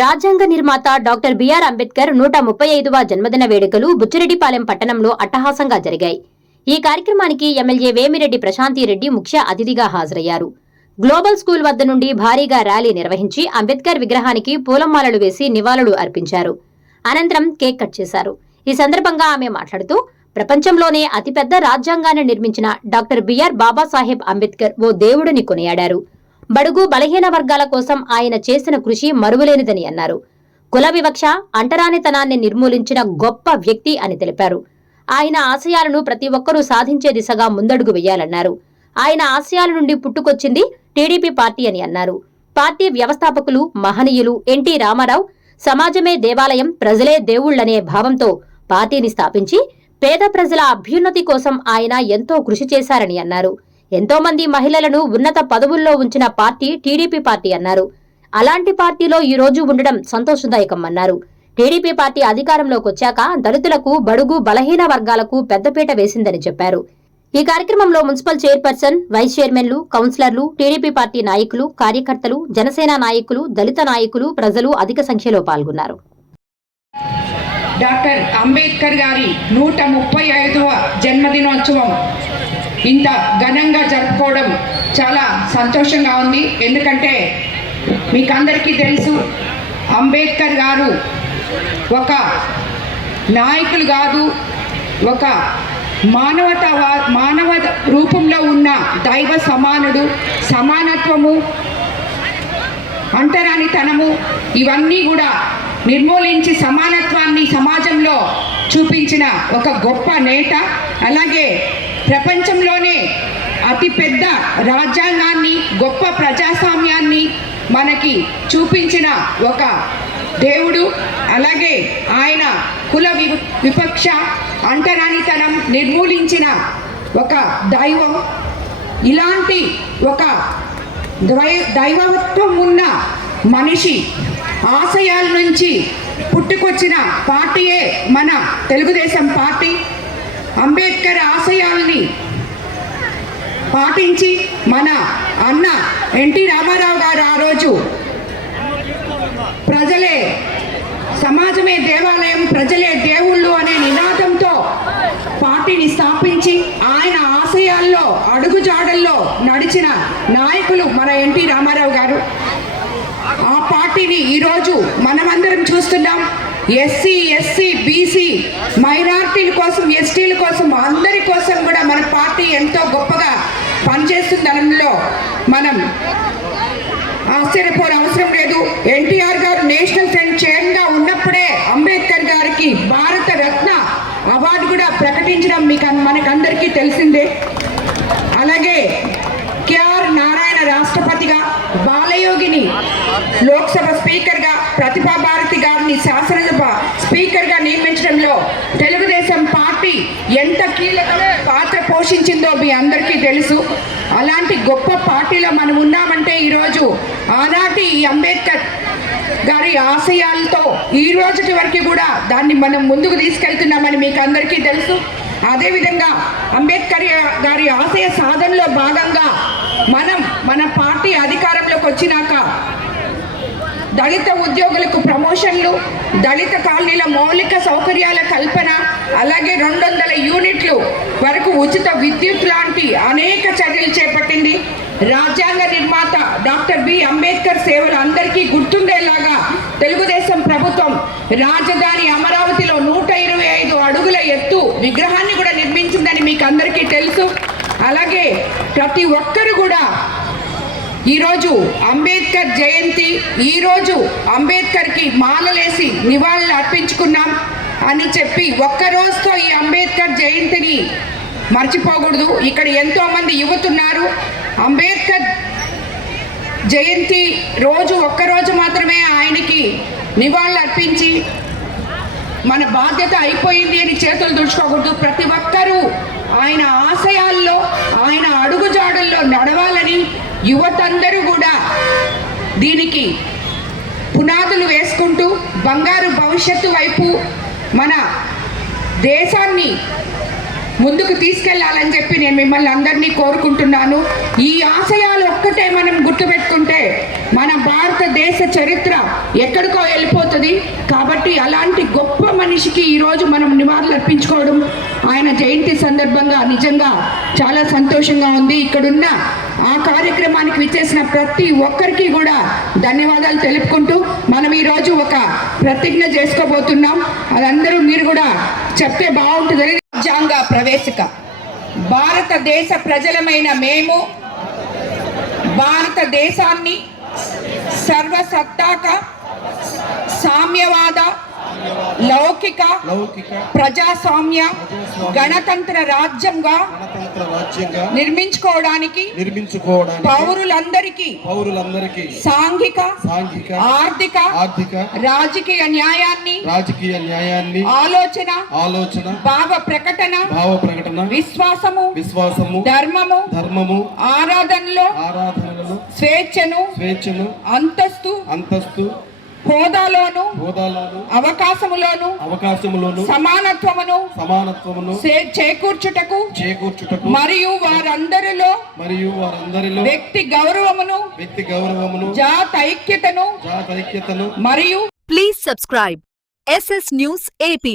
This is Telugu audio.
రాజ్యాంగ నిర్మాత డాక్టర్ బిఆర్ అంబేద్కర్ 135వ జన్మదిన వేడుకలు బుచ్చిరెడ్డిపాలెం పట్టణంలో అట్టహాసంగా జరిగాయి. ఈ కార్యక్రమానికి ఎమ్మెల్యే వేమిరెడ్డి ప్రశాంతిరెడ్డి ముఖ్య అతిథిగా హాజరయ్యారు. గ్లోబల్ స్కూల్ వద్ద నుండి భారీగా ర్యాలీ నిర్వహించి అంబేద్కర్ విగ్రహానికి పూలమాలలు వేసి నివాళులు అర్పించారు. అనంతరం కేక్ కట్ చేశారు. ఈ సందర్భంగా ఆమె మాట్లాడుతూ, ప్రపంచంలోనే అతిపెద్ద రాజ్యాంగాన్ని నిర్మించిన డాక్టర్ బిఆర్ బాబాసాహెబ్ అంబేద్కర్ ఓ దేవుడిని కొనియాడారు. బడుగు బలహీన వర్గాల కోసం ఆయన చేసిన కృషి మరువలేనిదని అన్నారు. కుల వివక్ష, అంటరానితనాన్ని నిర్మూలించిన గొప్ప వ్యక్తి అని తెలిపారు. ఆయన ఆశయాలను ప్రతి ఒక్కరూ సాధించే దిశగా ముందడుగు వేయాలన్నారు. ఆయన ఆశయాల నుండి పుట్టుకొచ్చింది టీడీపీ పార్టీ అని అన్నారు. పార్టీ వ్యవస్థాపకులు మహనీయులు ఎన్టీ రామారావు సమాజమే దేవాలయం, ప్రజలే దేవుళ్లనే భావంతో పార్టీని స్థాపించి పేద ప్రజల అభ్యున్నతి కోసం ఆయన ఎంతో కృషి చేశారని అన్నారు. ఎంతో మంది మహిళలను ఉన్నత పదవుల్లో ఉంచిన పార్టీ టీడీపీ పార్టీ అన్నారు. అలాంటి పార్టీలో ఈ రోజు ఉండడం సంతోషదాయకం అన్నారు. టీడీపీ పార్టీ అధికారంలోకి వచ్చాక దళితులకు, బడుగు బలహీన వర్గాలకు పెద్దపీట వేసిందని చెప్పారు. ఈ కార్యక్రమంలో మున్సిపల్ చైర్పర్సన్, వైస్ చైర్మన్లు, కౌన్సిలర్లు, టీడీపీ పార్టీ నాయకులు, కార్యకర్తలు, జనసేన నాయకులు, దళిత నాయకులు, ప్రజలు అధిక సంఖ్యలో పాల్గొన్నారు. డాక్టర్ అంబేద్కర్ గారి 135వ జన్మదినోత్సవం ఇంత ఘనంగా జరుపుకోవడం చాలా సంతోషంగా ఉంది. ఎందుకంటే మీకు అందరికీ తెలుసు, అంబేద్కర్ గారు ఒక నాయకులు కాదు, ఒక మానవ రూపంలో ఉన్న దైవ సమానుడు. సమానత్వము, అంటరానితనము ఇవన్నీ కూడా నిర్మూలించి సమానత్వాన్ని సమాజంలో చూపించిన ఒక గొప్ప నేత. అలాగే ప్రపంచంలోనే అతిపెద్ద రాజ్యాంగాన్ని, గొప్ప ప్రజాస్వామ్యాన్ని మనకి చూపించిన ఒక దేవుడు. అలాగే ఆయన కుల వివక్ష, అంటరానితనం నిర్మూలించిన ఒక దైవం. ఇలాంటి ఒక దైవత్వం ఉన్న మనిషి ఆశయాల నుంచి పుట్టుకొచ్చిన పార్టీయే మన తెలుగుదేశం పార్టీ. అంబేద్కర్ ఆశయాల్ని పాటించి మన అన్న ఎన్టీ రామారావు గారు ఆ రోజు ప్రజలే సమాజమే దేవాలయం, ప్రజలే దేవుళ్ళు అనే నినాదంతో పార్టీని స్థాపించి ఆయన ఆశయాల్లో అడుగుజాడల్లో నడిచిన నాయకులు మన ఎన్టీ రామారావు గారు. ఆ పార్టీని ఈరోజు మనమందరం చూస్తున్నాం. ఎస్సీ, ఎస్సీ, బీసీ, మైనారిటీల కోసం, ఎస్టీల కోసం, అందరి కోసం కూడా మన పార్టీ ఎంతో గొప్పగా పనిచేస్తుందనలో మనం ఆశ్చర్యపోయే అవసరం లేదు. ఎన్టీఆర్ గారు నేషనల్ ఫ్రంట్ చైర్మన్గా ఉన్నప్పుడే అంబేద్కర్ గారికి భారత రత్న అవార్డు కూడా ప్రకటించడం మనకందరికీ తెలిసిందే. అలాగే కేఆర్ నారాయణ రాష్ట్రపతిగా, బాలయోగిని లోక్సభ స్పీకర్గా, ప్రతిభా భారతి గారిని శాసనసభ స్పీకర్గా నియమించడంలో తెలుగుదేశం పార్టీ ఎంత కీలక పాత్ర పోషించిందో మీ అందరికీ తెలుసు. అలాంటి గొప్ప పార్టీలో మనం ఉన్నామంటే ఈరోజు ఆనాటి అంబేద్కర్ గారి ఆశయాలతో ఈ రోజుటి వరకు కూడా దాన్ని మనం ముందుకు తీసుకెళ్తున్నామని మీకు అందరికీ తెలుసు. అదేవిధంగా అంబేద్కర్ గారి ఆశయ సాధనలో భాగంగా మన పార్టీ అధికారంలోకి వచ్చినాక దళిత ఉద్యోగులకు ప్రమోషన్లు, దళిత కాలనీల మౌలిక సౌకర్యాల కల్పన, అలాగే 200 యూనిట్లు వరకు ఉచిత విద్యుత్ లాంటి అనేక చర్యలు చేపట్టింది. రాజ్యాంగ నిర్మాత డాక్టర్ బి అంబేద్కర్ సేవలు అందరికీ గుర్తుండేలాగా తెలుగుదేశం ప్రభుత్వం రాజధాని అమరావతిలో 125 అడుగుల ఎత్తు విగ్రహాన్ని కూడా నిర్మించిందని మీకు అందరికీ తెలుసు. అలాగే ప్రతి ఒక్కరు కూడా ఈరోజు అంబేద్కర్ జయంతి, ఈరోజు అంబేద్కర్కి మాలలేసి నివాళులు అర్పించుకున్నాం అని చెప్పి ఒక్కరోజుతో ఈ అంబేద్కర్ జయంతిని మర్చిపోకూడదు. ఇక్కడ ఎంతోమంది యువతున్నారు. అంబేద్కర్ జయంతి రోజు ఒక్కరోజు మాత్రమే ఆయనకి నివాళులు అర్పించి మన బాధ్యత అయిపోయింది అని చేతులు దుడుచుకోకూడదు. ప్రతి ఒక్కరూ ఆయన ఆశయాల్లో, ఆయన అడుగుజాడల్లో నడవాలని యువతందరూ కూడా దీనికి పునాదులు వేసుకుంటూ బంగారు భవిష్యత్తు వైపు మన దేశాన్ని ముందుకు తీసుకెళ్లాలని చెప్పి నేను మిమ్మల్ని అందరినీ కోరుకుంటున్నాను. ఈ ఆశయాలు ఒక్కటే మనం గుర్తుపెట్టుకుంటే మన భారతదేశ చరిత్ర ఎక్కడికో మనిషికి ఈరోజు మనం నివాళులు అర్పించుకోవడం ఆయన జయంతి సందర్భంగా నిజంగా చాలా సంతోషంగా ఉంది. ఇక్కడున్న ఆ కార్యక్రమానికి విచ్చేసిన ప్రతి ఒక్కరికి కూడా ధన్యవాదాలు తెలుపుకుంటూ మనం ఈరోజు ఒక ప్రతిజ్ఞ చేసుకోబోతున్నాం. అదందరూ మీరు కూడా చెప్తే బాగుంటుందని. రాజ్యాంగ ప్రవేశిక. భారతదేశ ప్రజలమైన మేము భారతదేశాన్ని సర్వసత్తాక సామ్యవాద లౌకిక ప్రజాస్వామ్య గణతంత్ర రాజ్యంగా నిర్మించుకోవడానికి పౌరులందరికీ సాంఘిక ఆర్థిక రాజకీయ న్యాయాన్ని ఆలోచన భావ ప్రకటన విశ్వాసము ధర్మము ఆరాధనలో స్వేచ్ఛను అంతస్తు హోదాలోను అవకాశములోను సమానత్వమును చేకూర్చుటకు మరియు వారందరిలో వ్యక్తి గౌరవమును జాతైక్యతను మరియు Please subscribe SS News AP.